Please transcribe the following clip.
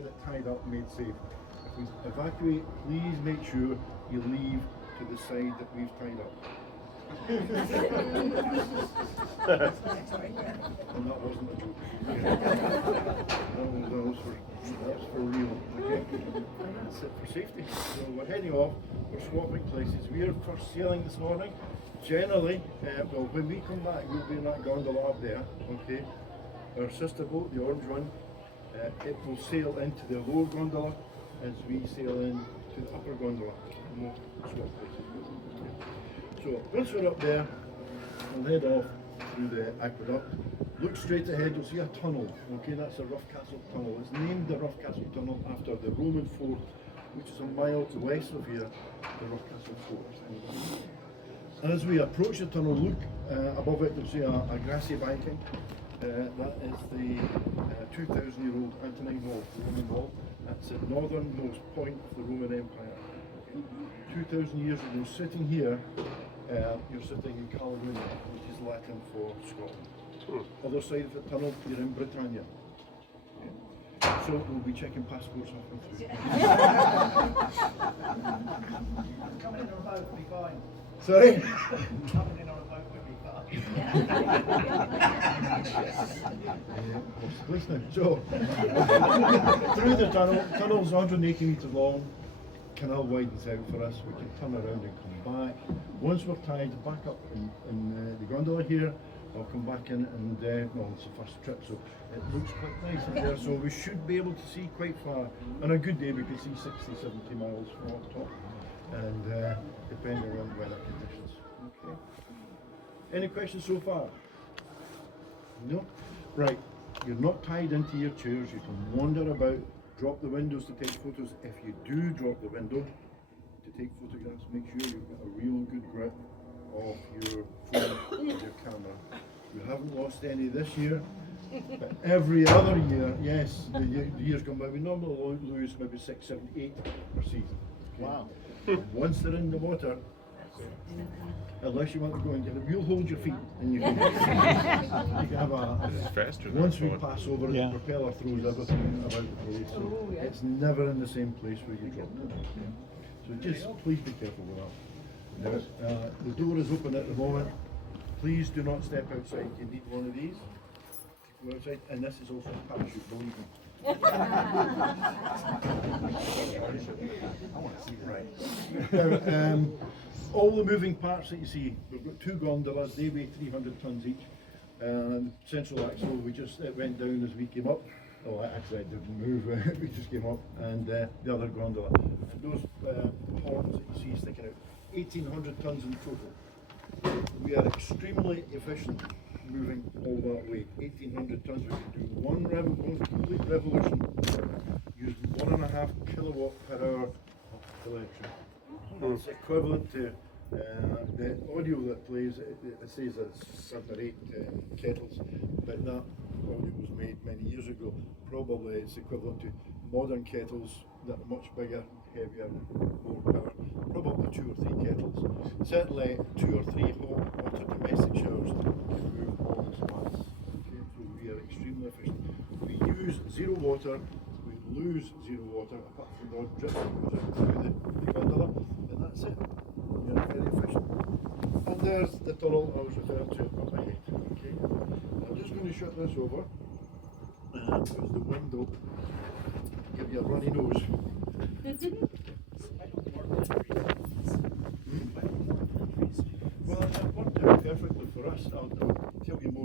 get it tied up, made safe. If we evacuate, please make sure you leave to the side that we've tied up. And that wasn't a joke. That's for real. Okay? And that's it for safety. So we're heading off, we're swapping places. We are first sailing this morning. Generally, well, when we come back, we'll be in that gondola up there. Okay? Our sister boat, the orange one, it will sail into the lower gondola as we sail into the upper gondola. We'll swap places. Okay. So once we're up there, we'll head off through the aqueduct. Look straight ahead, you'll see a tunnel. Okay, that's a Rough Castle tunnel. It's named the Rough Castle tunnel after the Roman fort, which is a mile to the west of here, the Rough Castle fort. And as we approach the tunnel, look above it, you'll see a grassy banking. That is the 2,000-year-old Antonine Wall, the Roman wall. That's the northernmost point of the Roman Empire. 2,000 years ago, sitting here, you're sitting in Caledonian, which is Latin for Scotland. Other side of the tunnel, you're in Britannia. Okay. So we'll be checking passports halfway through. Coming in a boat will be fine. Sorry? Coming in on a boat will be Listening. So, through the tunnel's 180 metres long. Canal widens out for us, we can turn around and come back. Once we're tied back up in the gondola here, I'll come back in and, well, it's the first trip, so it looks quite nice in there, so we should be able to see quite far. On a good day we can see 60, 70 miles from up top, and depending on weather conditions. Okay. Any questions so far? No? Right, you're not tied into your chairs, you can wander about. Drop the windows to take photos. If you do drop the window to take photographs, make sure you've got a real good grip of your phone, of your camera. We haven't lost any this year, but every other year, yes, the years come by, we normally lose maybe 6, 7, 8 per season. Okay? Wow. Once they're in the water, unless you want to go and get it, we'll hold your feet and you can, you can have This is faster than once I we thought. pass over, the propeller throws everything about the place, so it's never in the same place where you dropped it. Okay? So just please be careful with that. Now, the door is open at the moment. Please do not step outside. You need one of these to go outside, and this is also a parachute, believe me. I want to see that. Right. Now, all the moving parts that you see, we've got 2 gondolas, they weigh 300 tons each. Central axle, it went down as we came up. Oh, actually it didn't move, we just came up. And the other gondola. And those horns that you see sticking out, 1,800 tons in total. We are extremely efficient moving all that weight. 1,800 tons, we can do one complete revolution, use 1.5 kilowatt per hour of electricity. It's equivalent to the audio that plays, it says it's 7 or 8 kettles, but that audio was made many years ago. Probably it's equivalent to modern kettles that are much bigger, heavier, more power. Probably 2 or 3 kettles. Certainly 2 or 3 hot water domestic showers can move all this mass. Okay, so we are extremely efficient. We use 0 water, we lose 0 water, apart from the odd drip that goes out through the gondola, and that's it. We are very efficient. And there's the tunnel I was referring to up ahead. Okay. I'm just going to shut this over because the wind will give you a runny nose. Well, it worked out perfectly for us. I'll tell you more.